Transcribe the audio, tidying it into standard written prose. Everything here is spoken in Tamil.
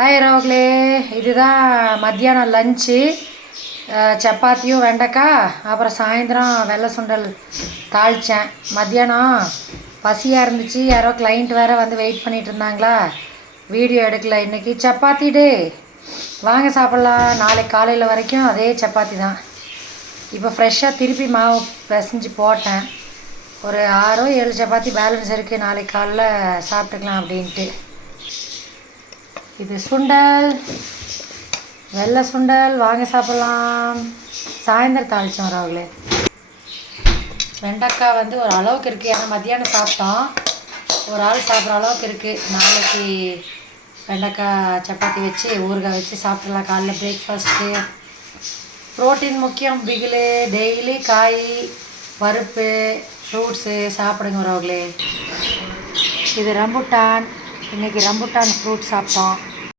ஹாய் ரோக்லே, இதுதான் மத்தியானம் லஞ்சு. சப்பாத்தியும் வெண்டைக்காய், அப்புறம் சாயந்தரம் வெள்ளை சுண்டல் தாளித்தேன். மத்தியானம் பசியாக இருந்துச்சு, யாரோ கிளைண்ட் வேறு வந்து வெயிட் பண்ணிகிட்டு இருந்தாங்களா, வீடியோ எடுக்கல. இன்றைக்கி சப்பாத்தி டே, வாங்க சாப்பிட்லாம். நாளைக்கு காலையில் வரைக்கும் அதே சப்பாத்தி தான். இப்போ ஃப்ரெஷ்ஷாக திருப்பி மாவு பிசைஞ்சு போட்டேன். ஒரு 6-7 சப்பாத்தி பேலன்ஸ் இருக்குது, நாளைக்கு காலைல சாப்பிட்டுக்கலாம் அப்படின்ட்டு. இது சுண்டல், வெள்ளை சுண்டல், வாங்க சாப்பிட்லாம். சாயந்தரம் தாளித்தோம் ராகுலே. வெண்டைக்காய் வந்து ஒரு அளவுக்கு இருக்குது, ஏன்னா மத்தியானம் சாப்பிட்டோம், ஒரு ஆள் சாப்பிட்ற அளவுக்கு இருக்குது. நாளைக்கு வெண்டைக்காய் சப்பாத்தி வச்சு ஊறுகாய் வச்சு சாப்பிட்றலாம். காலைல பிரேக்ஃபாஸ்ட்டு ப்ரோட்டீன் முக்கியம். பிகிலு டெய்லி காய், பருப்பு, ஃப்ரூட்ஸு சாப்பிடுங்க ராகுலே. இது ரம்புட்டான், இன்றைக்கி ரம்புட்டான் ஃப்ரூட் சாப்பிட்டோம்.